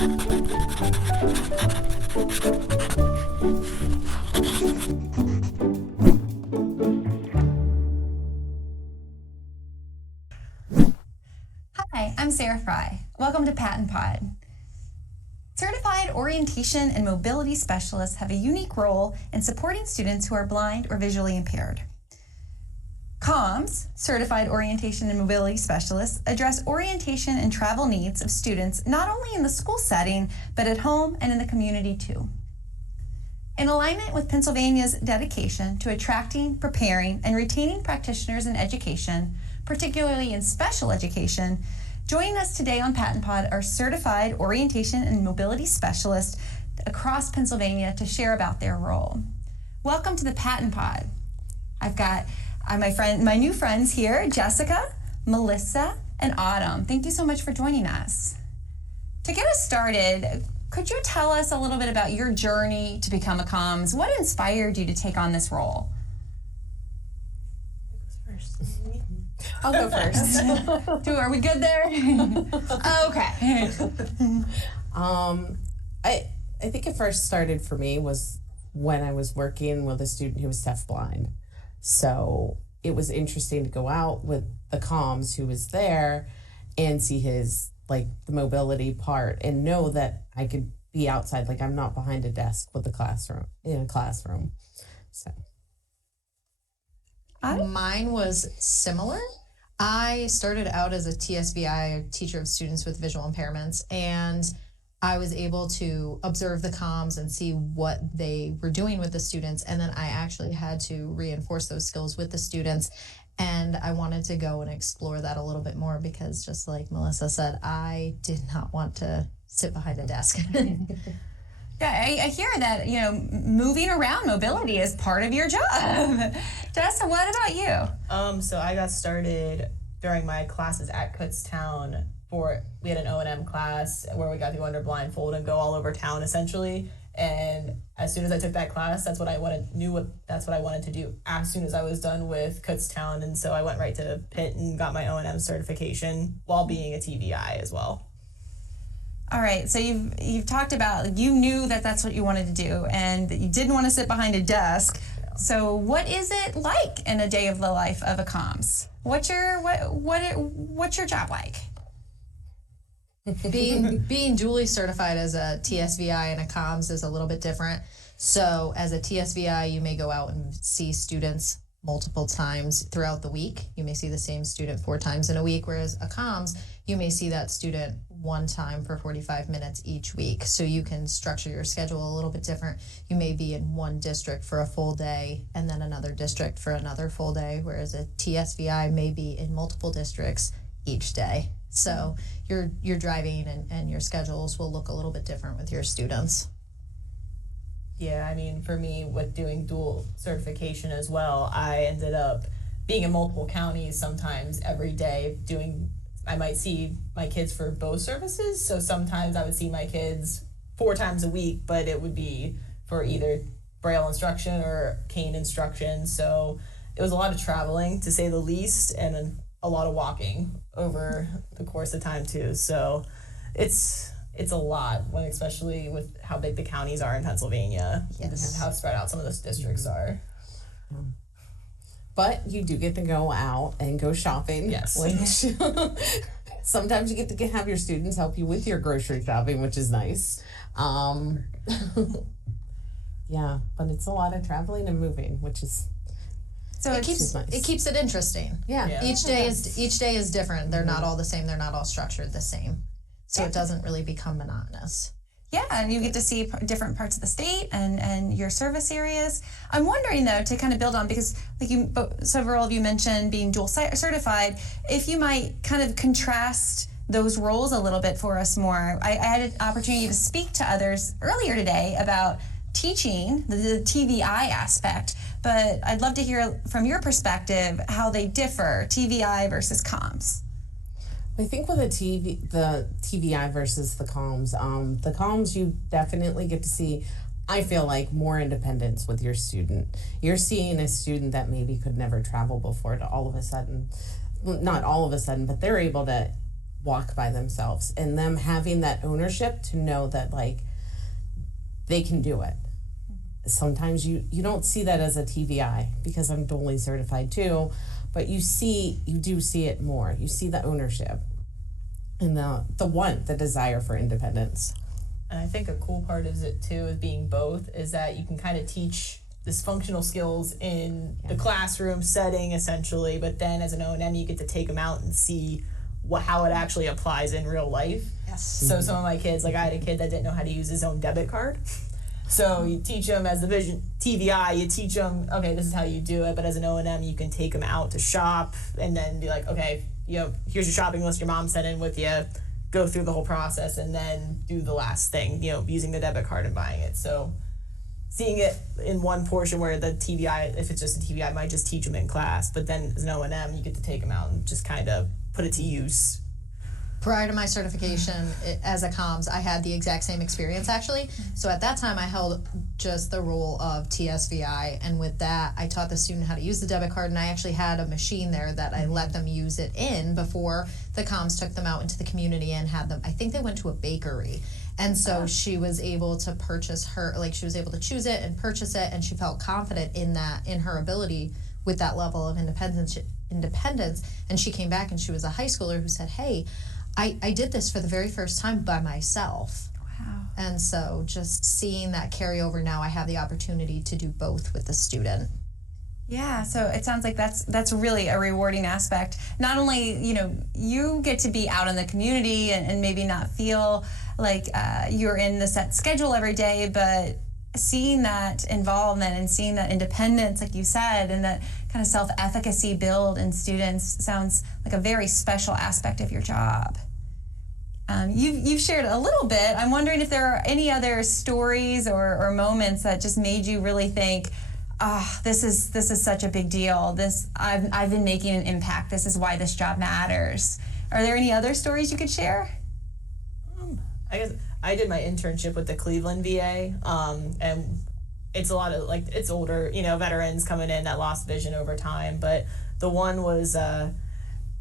Hi, I'm Sarah Fry. Welcome to PaTTANpod. Certified Orientation and Mobility Specialists have a unique role in supporting students who are blind or visually impaired. COMS, Certified Orientation and Mobility Specialists, address orientation and travel needs of students not only in the school setting, but at home and in the community too. In alignment with Pennsylvania's dedication to attracting, preparing, and retaining practitioners in education, particularly in special education, joining us today on PaTTANpod are certified orientation and mobility specialists across Pennsylvania to share about their role. Welcome to the PaTTANpod. I've got my new friends here, Jessica, Melissa, and Autumn. Thank you so much for joining us. To get us started, could you tell us a little bit about your journey to become a COMS? What inspired you to take on this role? I'll go first. Are we good there? Okay. I think it first started for me was when I was working with a student who was deafblind. So it was interesting to go out with the COMS who was there and see his, the mobility part and know that I could be outside, I'm not behind a desk with a classroom. So. Mine was similar. I started out as a TSVI, a teacher of students with visual impairments, and I was able to observe the COMS and see what they were doing with the students, and then I actually had to reinforce those skills with the students, and I wanted to go and explore that a little bit more because, just like Melissa said, I did not want to sit behind a desk. Yeah, I hear that, moving around, mobility is part of your job. Jessica, what about you? So I got started during my classes at Kutztown. We had an O&M class where we got to go under blindfold and go all over town essentially. And as soon as I took that class, that's what I wanted to do as soon as I was done with Kutztown. And so I went right to Pitt and got my O&M certification while being a TVI as well. All right, so you've talked about, you knew that that's what you wanted to do and that you didn't want to sit behind a desk. Yeah. So what is it like in a day of the life of a COMS? What's your job like? Being duly certified as a TSVI and a COMS is a little bit different. So as a TSVI, you may go out and see students multiple times throughout the week. You may see the same student 4 times in a week, whereas a COMS, you may see that student one time for 45 minutes each week. So you can structure your schedule a little bit different. You may be in one district for a full day and then another district for another full day, whereas a TSVI may be in multiple districts each day. So your driving and your schedules will look a little bit different with your students. Yeah, I mean, for me, with doing dual certification as well, I ended up being in multiple counties sometimes every day I might see my kids for both services. So sometimes I would see my kids 4 times a week, but it would be for either Braille instruction or cane instruction. So it was a lot of traveling, to say the least, and a lot of walking over the course of time too. So it's a lot, especially with how big the counties are in Pennsylvania. Yes. And how spread out some of those districts are. But you do get to go out and go shopping. Yes. Which sometimes you get to have your students help you with your grocery shopping, which is nice. Yeah, but it's a lot of traveling and moving, which is so it keeps it interesting. Yeah. Each day is different. They're not all the same. They're not all structured the same. So it doesn't really become monotonous. Yeah, and you get to see different parts of the state and your service areas. I'm wondering, though, to kind of build on, because several of you mentioned being dual certified, if you might kind of contrast those roles a little bit for us more. I had an opportunity to speak to others earlier today about teaching, the TVI aspect, but I'd love to hear from your perspective how they differ, TVI versus COMS. I think with the TVI versus the COMS, you definitely get to see, I feel like, more independence with your student. You're seeing a student that maybe could never travel before to all of a sudden, not all of a sudden, but they're able to walk by themselves, and them having that ownership to know that like they can do it. Sometimes you don't see that as a TVI because I'm dually certified too, but you do see it more. You see the ownership and the desire for independence. And I think a cool part of it too, of being both, is that you can kind of teach this functional skills in the classroom setting essentially, but then as an O&M you get to take them out and see how it actually applies in real life. Yes. So some of my kids, like I had a kid that didn't know how to use his own debit card. So you teach them as the vision TVI, you teach them, okay, this is how you do it, but as an O&M you can take them out to shop and then be like, okay, here's your shopping list your mom sent in with you, go through the whole process and then do the last thing, using the debit card and buying it. So seeing it in one portion where the TVI, if it's just a TVI, I might just teach them in class, but then as an O&M you get to take them out and just kind of put it to use. Prior to my certification as a comms, I had the exact same experience actually. So at that time I held just the role of TSVI, and with that I taught the student how to use the debit card, and I actually had a machine there that I let them use it in before the comms took them out into the community and had them, I think they went to a bakery. And so she was able to she was able to choose it and purchase it, and she felt confident in her ability with that level of independence. And she came back and she was a high schooler who said, hey, I did this for the very first time by myself. Wow. And so just seeing that carry over, now I have the opportunity to do both with the student. Yeah, so it sounds like that's really a rewarding aspect. Not only, you get to be out in the community and maybe not feel like you're in the set schedule every day, but seeing that involvement and seeing that independence, like you said, and that kind of self-efficacy build in students sounds like a very special aspect of your job. You've shared a little bit. I'm wondering if there are any other stories or moments that just made you really think, this is such a big deal. I've been making an impact. This is why this job matters. Are there any other stories you could share? I guess I did my internship with the Cleveland VA, and it's a lot of it's older, veterans coming in that lost vision over time. But the one was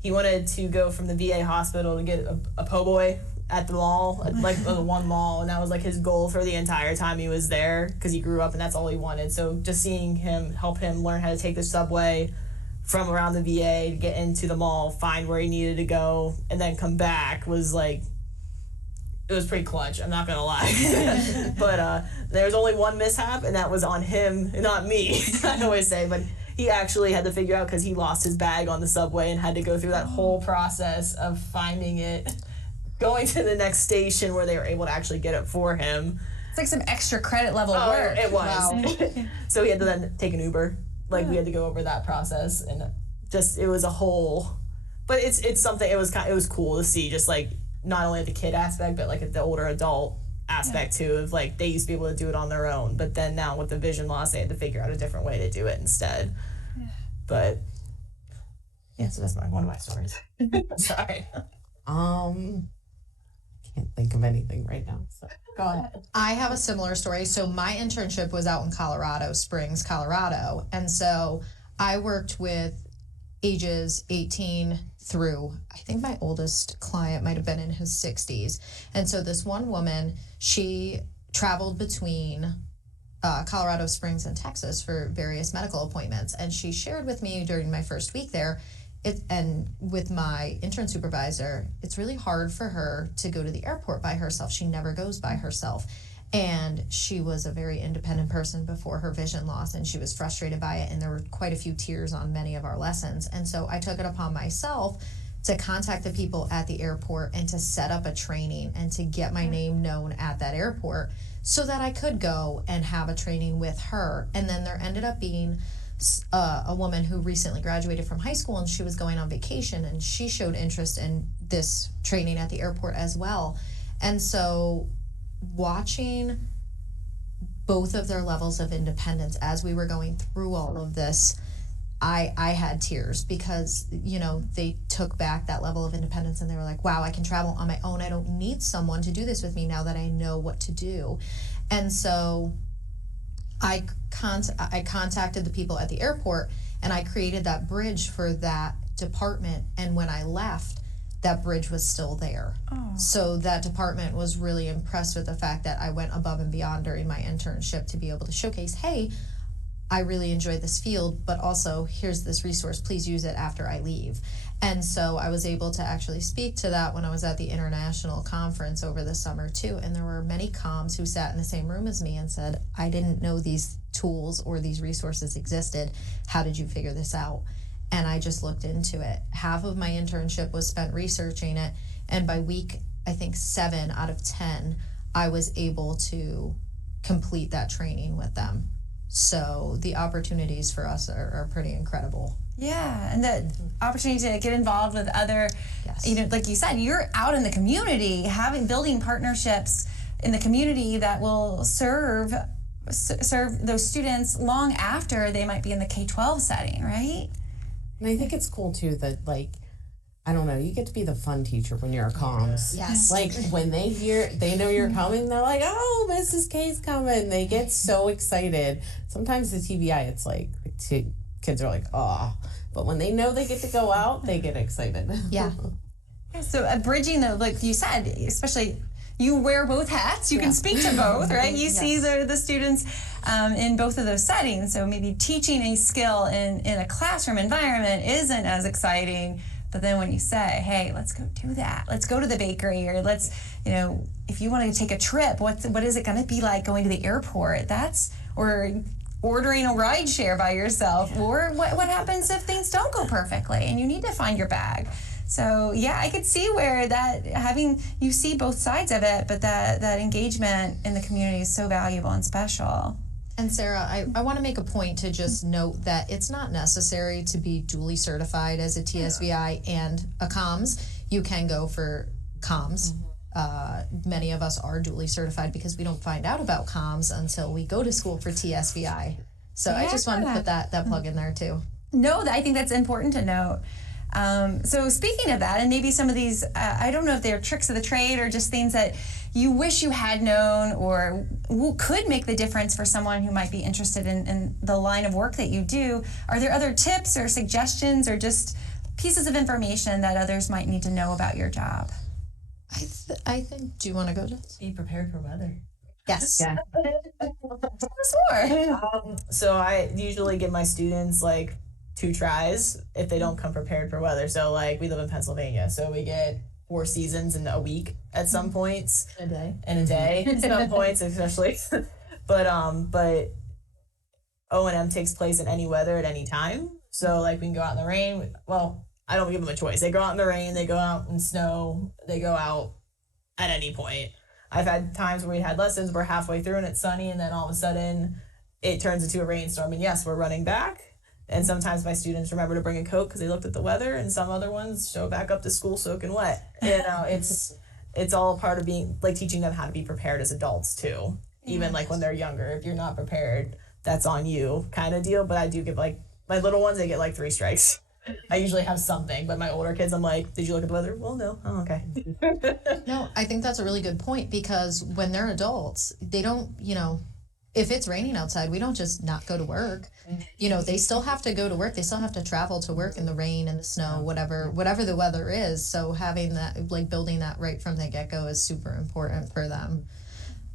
he wanted to go from the VA hospital to get a po' boy at the mall, the one mall, and that was his goal for the entire time he was there because he grew up and that's all he wanted. So just seeing him, help him learn how to take the subway from around the VA to get into the mall, find where he needed to go, and then come back was it was pretty clutch, I'm not gonna lie. But there was only one mishap, and that was on him, not me, I always say, but he actually had to figure out because he lost his bag on the subway and had to go through that whole process of finding it, going to the next station where they were able to actually get it for him. It's like some extra credit level work. It was. Wow. So he had to then take an Uber. We had to go over that process, and it was a whole, but it's something, it was cool to see, just not only the kid aspect, but at the older adult aspect too, of they used to be able to do it on their own, but then now with the vision loss they had to figure out a different way to do it instead. But so that's one of my stories. Sorry. Can't think of anything right now, so go ahead. I have a similar story. So my internship was out in Colorado Springs, Colorado, and so I worked with ages 18 through, I think my oldest client might have been in his 60s. And so this one woman, she traveled between Colorado Springs and Texas for various medical appointments. And she shared with me during my first week there, and with my intern supervisor, it's really hard for her to go to the airport by herself. She never goes by herself. And she was a very independent person before her vision loss, and she was frustrated by it, and there were quite a few tears on many of our lessons. And so I took it upon myself to contact the people at the airport and to set up a training and to get my name known at that airport so that I could go and have a training with her. And then there ended up being a woman who recently graduated from high school, and she was going on vacation, and she showed interest in this training at the airport as well. And so watching both of their levels of independence as we were going through all of this, I had tears because, they took back that level of independence and they were like, wow, I can travel on my own. I don't need someone to do this with me now that I know what to do. And so I contacted the people at the airport, and I created that bridge for that department. And when I left, that bridge was still there. So that department was really impressed with the fact that I went above and beyond during my internship to be able to showcase, hey, I really enjoy this field, but also here's this resource, please use it after I leave. And so I was able to actually speak to that when I was at the international conference over the summer too. And there were many comms who sat in the same room as me and said, I didn't know these tools or these resources existed. How did you figure this out? And I just looked into it. Half of my internship was spent researching it. And by week, I think 7 out of 10, I was able to complete that training with them. So the opportunities for us are pretty incredible. Yeah, and the opportunity to get involved with other, like you said, you're out in the community, building partnerships in the community that will serve those students long after they might be in the K-12 setting, right? And I think it's cool too that, like, I don't know, you get to be the fun teacher when you're a comms. Yes. Like, when they know you're coming, they're like, oh, Mrs. K's coming. They get so excited. Sometimes the TVI, it's like, kids are like, oh. But when they know they get to go out, they get excited. Yeah. So bridging, like you said, especially you wear both hats. You can speak to both, right? You see the students in both of those settings. So maybe teaching a skill in a classroom environment isn't as exciting. But then when you say, hey, let's go do that. Let's go to the bakery, or let's, if you want to take a trip, what is it going to be like going to the airport? Or ordering a ride share by yourself, or what happens if things don't go perfectly and you need to find your bag. So yeah, I could see where you see both sides of it, but that engagement in the community is so valuable and special. And Sarah, I want to make a point to just note that it's not necessary to be duly certified as a TSVI and a comms. You can go for comms. Many of us are duly certified because we don't find out about comms until we go to school for TSVI. So I just wanted to put that plug in there too. No, I think that's important to note. So speaking of that, and maybe some of these, I don't know if they're tricks of the trade or just things that you wish you had known or could make the difference for someone who might be interested in the line of work that you do. Are there other tips or suggestions or just pieces of information that others might need to know about your job? I think, do you want to go, Jess? Be prepared for weather. Yes. Yeah. So I usually give my students like 2 tries if they don't come prepared for weather. So like we live in Pennsylvania, so we get 4 seasons in a week at some points. A day. In a day at some points, especially. But O&M takes place in any weather at any time. So like we can go out in the rain. Well, I don't give them a choice. They go out in the rain, they go out in snow, they go out at any point. I've had times where we had lessons, we're halfway through and it's sunny, and then all of a sudden it turns into a rainstorm, and yes, we're running back. And sometimes my students remember to bring a coat because they looked at the weather, and some other ones show back up to school soaking wet. It's all part of being, like, teaching them how to be prepared as adults too. Even like when they're younger, if you're not prepared, that's on you kind of deal. But I do give, like, my little ones, they get like 3 strikes. I usually have something, but my older kids, I'm like, did you look at the weather? Well, no. Oh, okay. No, I think that's a really good point, because when they're adults, they don't, if it's raining outside, we don't just not go to work. They still have to go to work. They still have to travel to work in the rain and the snow, whatever the weather is. So having that, like, building that right from the get-go is super important for them.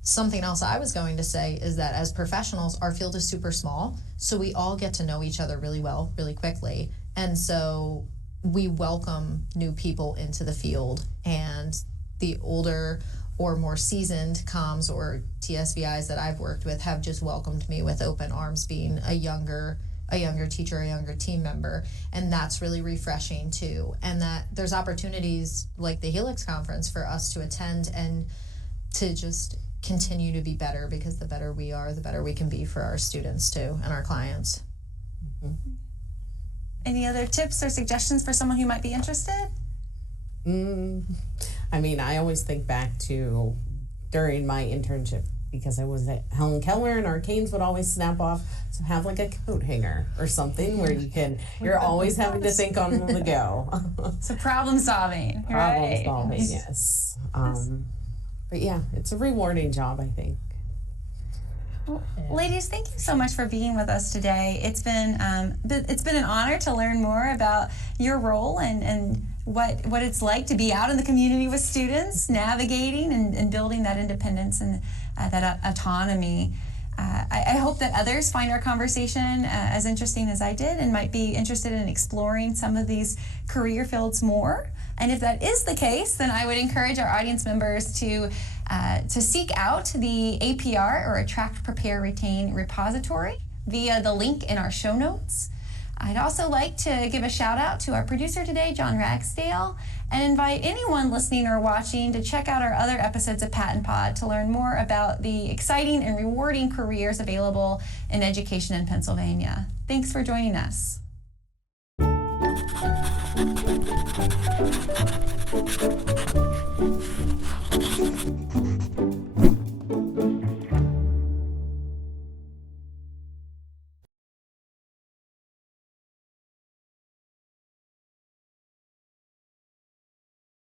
Something else I was going to say is that as professionals, our field is super small, so we all get to know each other really well, really quickly. And so we welcome new people into the field, and the older or more seasoned comms or TSVIs that I've worked with have just welcomed me with open arms, being a younger teacher, a younger team member. And that's really refreshing too. And that there's opportunities like the Helix conference for us to attend and to just continue to be better, because the better we are, the better we can be for our students too and our clients. Any other tips or suggestions for someone who might be interested? I mean, I always think back to during my internship, because I was at Helen Keller and our canes would always snap off. So have like a coat hanger or something where you're always having to think on the go. So problem solving, right? Problem solving, yes. But yeah, it's a rewarding job, I think. Well, ladies, thank you so much for being with us today. It's been an honor to learn more about your role and what it's like to be out in the community with students, navigating and building that independence and that autonomy. I hope that others find our conversation as interesting as I did and might be interested in exploring some of these career fields more. And if that is the case, then I would encourage our audience members to seek out the APR, or Attract, Prepare, Retain repository via the link in our show notes. I'd also like to give a shout out to our producer today, John Ragsdale, and invite anyone listening or watching to check out our other episodes of PaTTANpod to learn more about the exciting and rewarding careers available in education in Pennsylvania. Thanks for joining us.